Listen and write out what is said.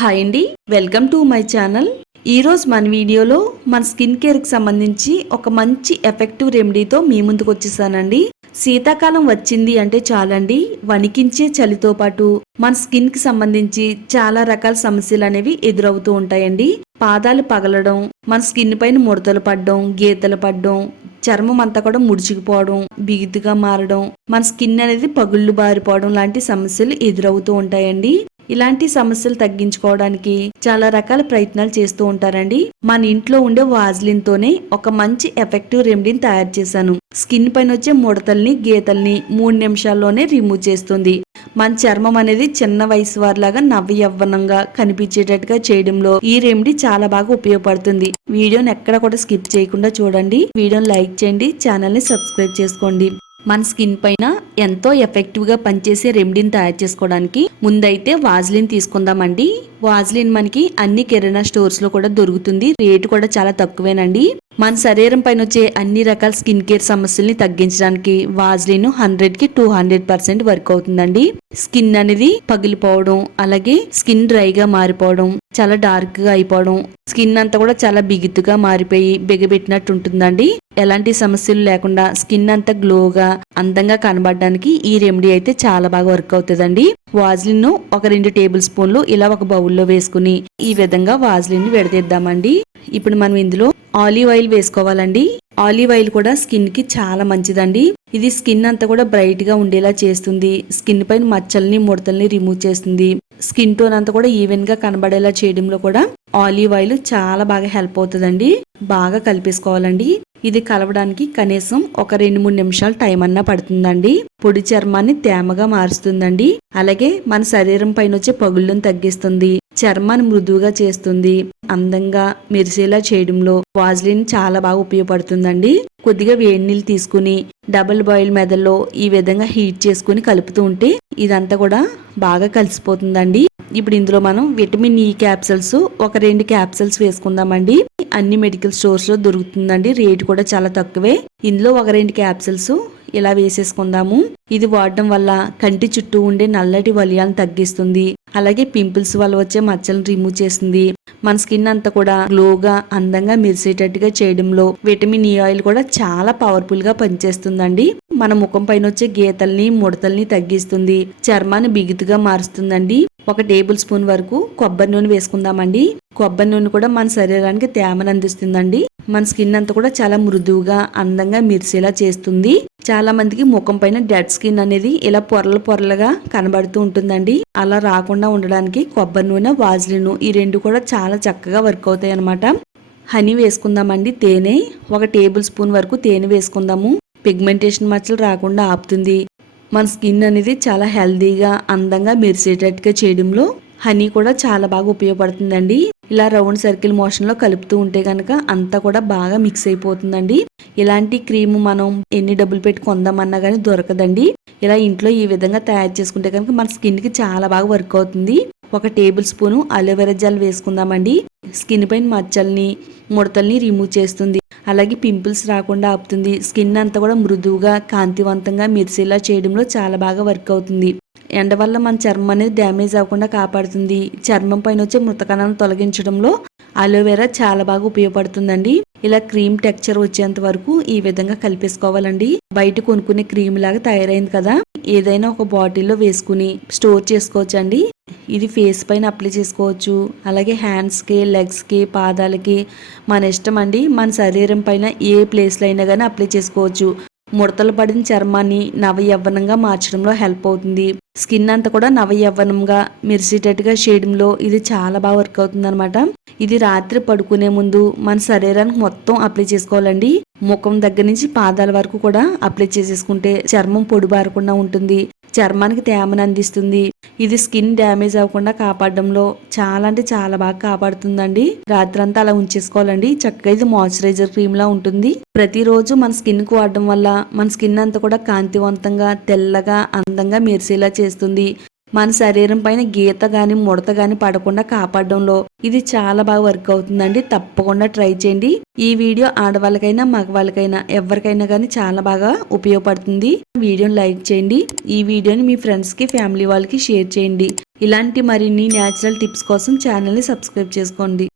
Hi అండి, welcome to my channel. ఈరోజు మన వీడియోలో మన స్కిన్ కేర్కి సంబంధించి ఒక మంచి ఎఫెక్టివ్ రెమెడీతో మీ ముందుకు వచ్చేసానండి. శీతాకాలం వచ్చింది అంటే చాలండి, వణికించే చలితో పాటు మన స్కిన్కి సంబంధించి చాలా రకాల సమస్యలు అనేవి ఎదురవుతూ ఉంటాయండి. పాదాలు పగలడం, మన స్కిన్ పైన ముడతలు పడడం, గీతలు పడడం, చర్మం అంతా కూడా ముడుచుకుపోవడం, బిగుతుగా మారడం, మన స్కిన్ అనేది పగుళ్ళు బారిపోవడం లాంటి సమస్యలు ఎదురవుతూ ఉంటాయండి. ఇలాంటి సమస్యలు తగ్గించుకోవడానికి చాలా రకాల ప్రయత్నాలు చేస్తూ ఉంటారండి. మన ఇంట్లో ఉండే వాజ్లిన్ తోనే ఒక మంచి ఎఫెక్టివ్ రెమెడీని తయారు చేశాను. స్కిన్ పైన వచ్చే ముడతల్ని, గీతల్ని 3 నిమిషాల్లోనే రిమూవ్ చేస్తుంది. మన చర్మం అనేది చిన్న వయసు వారిలాగా నవ్వ యవ్వనంగా కనిపించేటట్టుగా చేయడంలో ఈ రెమెడీ చాలా బాగా ఉపయోగపడుతుంది. వీడియోని ఎక్కడ కూడా స్కిప్ చేయకుండా చూడండి. వీడియోని లైక్ చేయండి, ఛానల్ ని సబ్స్క్రైబ్ చేసుకోండి. మన స్కిన్ పైన ఎంతో ఎఫెక్టివ్ గా పనిచేసే రెమెడీని తయారు చేసుకోవడానికి ముందైతే వాజ్లిన్ తీసుకుందామండి. వాజ్లిన్ మనకి అన్ని కిరాణా స్టోర్స్ లో కూడా దొరుకుతుంది. రేటు కూడా చాలా తక్కువేనండి. మన శరీరం పైన వచ్చే అన్ని రకాల స్కిన్ కేర్ సమస్యల్ని తగ్గించడానికి వాజ్లిన్ 100కి 200% వర్క్ అవుతుందండి. స్కిన్ అనేది పగిలిపోవడం, అలాగే స్కిన్ డ్రైగా మారిపోవడం, చాలా డార్క్ గా అయిపోవడం, స్కిన్ అంతా కూడా చాలా బిగుతుగా మారిపోయి బిగబెట్టినట్టు ఉంటుందండి. ఎలాంటి సమస్యలు లేకుండా స్కిన్ అంతా గ్లోగా అందంగా కనబడడానికి ఈ రెమెడీ అయితే చాలా బాగా వర్క్ అవుతుందండి. వాజ్లిన్ ను ఒక 2 టేబుల్ స్పూన్లు ఇలా ఒక బౌల్లో వేసుకుని ఈ విధంగా వాజ్లిన్ ని విడదీద్దామండి. ఇప్పుడు మనం ఇందులో ఆలివ్ ఆయిల్ వేసుకోవాలండి. ఆలివ్ ఆయిల్ కూడా స్కిన్ కి చాలా మంచిదండి. ఇది స్కిన్ అంతా కూడా బ్రైట్ గా ఉండేలా చేస్తుంది. స్కిన్ పైన మచ్చల్ని, ముడతల్ని రిమూవ్ చేస్తుంది. స్కిన్ టోన్ అంతా కూడా ఈవెన్ గా కనబడేలా చేయడంలో కూడా ఆలివ్ ఆయిల్ చాలా బాగా హెల్ప్ అవుతుందండి. బాగా కలిపేసుకోవాలండి. ఇది కలవడానికి కనీసం ఒక 2-3 నిమిషాలు టైం అన్నా పడుతుందండి. పొడి చర్మాన్ని తేమగా మారుస్తుందండి. అలాగే మన శరీరం పైన వచ్చే పగుళ్ళను తగ్గిస్తుంది. చర్మాన్ని మృదువుగా చేస్తుంది. అందంగా మెరిసేలా చేయడంలో వాజ్లిన్ చాలా బాగా ఉపయోగపడుతుందండి. కొద్దిగా వేడి నీళ్ళు తీసుకుని డబుల్ బాయిల్ మెథడ్లో ఈ విధంగా హీట్ చేసుకుని కలుపుతూ ఉంటే ఇదంతా కూడా బాగా కలిసిపోతుందండి. ఇప్పుడు ఇందులో మనం విటమిన్ ఈ క్యాప్సూల్స్ ఒక 2 క్యాప్సూల్స్ వేసుకుందామండి. అన్ని మెడికల్ స్టోర్స్ లో దొరుకుతుందండి. రేటు కూడా చాలా తక్కువే. ఇందులో ఒక 2 క్యాప్సూల్స్ ఇలా వేసేసుకుందాము. ఇది వాడడం వల్ల కంటి చుట్టూ ఉండే నల్లటి వలయాలను తగ్గిస్తుంది. అలాగే పింపుల్స్ వల్ల వచ్చే మచ్చలను రిమూవ్ చేస్తుంది. మన స్కిన్ అంతా కూడా గ్లోగా అందంగా మెరిసేటట్టుగా చేయడంలో విటమిన్ ఈ ఆయిల్ కూడా చాలా పవర్ఫుల్ గా పనిచేస్తుందండి. మన ముఖం పైన వచ్చే గీతల్ని, ముడతల్ని తగ్గిస్తుంది. చర్మాన్ని బిగుతుగా మారుస్తుందండి. ఒక టేబుల్ స్పూన్ వరకు కొబ్బరి నూనె వేసుకుందామండి. కొబ్బరి నూనె కూడా మన శరీరానికి తేమను అందిస్తుందండి. మన స్కిన్ అంతా కూడా చాలా మృదువుగా అందంగా మెరిసేలా చేస్తుంది. చాలా మందికి ముఖం పైన డెడ్ స్కిన్ అనేది ఇలా పొరలు పొరలుగా కనబడుతూ ఉంటుందండి. అలా రాకుండా ఉండడానికి కొబ్బరి నూనె, వాజ్లిన్ ఈ 2 కూడా చాలా చక్కగా వర్క్ అవుతాయి అన్నమాట. హనీ వేసుకుందామండి. తేనె ఒక టేబుల్ స్పూన్ వరకు తేనె వేసుకుందాము. పిగ్మెంటేషన్ మచ్చలు రాకుండా ఆపుతుంది. మన స్కిన్ అనేది చాలా హెల్దీగా అందంగా మెరిసేటట్టుగా చేయడంలో హనీ కూడా చాలా బాగా ఉపయోగపడుతుందండి. ఇలా రౌండ్ సర్కిల్ మోషన్ లో కలుపుతూ ఉంటే కనుక అంతా కూడా బాగా మిక్స్ అయిపోతుందండి. ఇలాంటి క్రీమ్ మనం ఎన్ని డబ్బులు పెట్టి కొందామన్నా కానీ దొరకదండి. ఇలా ఇంట్లో ఈ విధంగా తయారు చేసుకుంటే కనుక మన స్కిన్ కి చాలా బాగా వర్క్ అవుతుంది. ఒక టేబుల్ స్పూను అలోవెరా జెల్ వేసుకుందామండి. స్కిన్ పైన మచ్చల్ని, ముడతల్ని రిమూవ్ చేస్తుంది. అలాగే పింపుల్స్ రాకుండా ఆపుతుంది. స్కిన్ అంతా కూడా మృదువుగా కాంతివంతంగా మెరిసేలా చేయడంలో చాలా బాగా వర్క్ అవుతుంది. ఎండ వల్ల మన చర్మం అనేది డ్యామేజ్ అవ్వకుండా కాపాడుతుంది. చర్మం పైన వచ్చే మృతకణాలను తొలగించడంలో అలోవెరా చాలా బాగా ఉపయోగపడుతుందండి. ఇలా క్రీమ్ టెక్చర్ వచ్చేంత వరకు ఈ విధంగా కలిపేసుకోవాలండి. బయట కొనుక్కునే క్రీమ్ లాగా తయారైంది కదా, ఏదైనా ఒక బాటిల్లో వేసుకుని స్టోర్ చేసుకోవచ్చండి. ఇది ఫేస్ పైన అప్లై చేసుకోవచ్చు. అలాగే హ్యాండ్స్ కి, లెగ్స్ కి, పాదాలకి మన ఇష్టం అండి. మన శరీరం పైన ఏ ప్లేస్ లో అయినా కానీ అప్లై చేసుకోవచ్చు. ముడతలు పడిన చర్మాన్ని నవయవ్వనంగా మార్చడంలో హెల్ప్ అవుతుంది. స్కిన్ అంతా కూడా నవయవ్వనంగా మెరిసేటట్టుగా చేయడంలో ఇది చాలా బాగా వర్క్ అవుతుంది అనమాట. ఇది రాత్రి పడుకునే ముందు మన శరీరానికి మొత్తం అప్లై చేసుకోవాలండి. ముఖం దగ్గర నుంచి పాదాల వరకు కూడా అప్లై చేసేసుకుంటే చర్మం పొడిబారకుండా ఉంటుంది. చర్మానికి తేమను అందిస్తుంది. ఇది స్కిన్ డ్యామేజ్ అవ్వకుండా కాపాడడంలో చాలా అంటే చాలా బాగా కాపాడుతుందండి. రాత్రంతా అలా ఉంచేసుకోవాలండి. చక్కగా ఇది మాయిశ్చరైజర్ క్రీమ్ లా ఉంటుంది. ప్రతిరోజు మన స్కిన్ కు వాడడం వల్ల మన స్కిన్ అంతా కూడా కాంతివంతంగా, తెల్లగా, అందంగా మెరిసేలా చేస్తుంది. మన శరీరం పైన గీత గాని, ముడత గాని పడకుండా కాపాడడంలో ఇది చాలా బాగా వర్క్ అవుతుందండి. తప్పకుండా ట్రై చేయండి. ఈ వీడియో ఆడవాళ్ళకైనా మగవాళ్ళకైనా ఎవరికైనా కానీ చాలా బాగా ఉపయోగపడుతుంది. వీడియోని లైక్ చేయండి. ఈ వీడియోని మీ ఫ్రెండ్స్ కి, ఫ్యామిలీ వాళ్ళకి షేర్ చేయండి. ఇలాంటి మరిన్ని న్యాచురల్ టిప్స్ కోసం ఛానల్ని సబ్స్క్రైబ్ చేసుకోండి.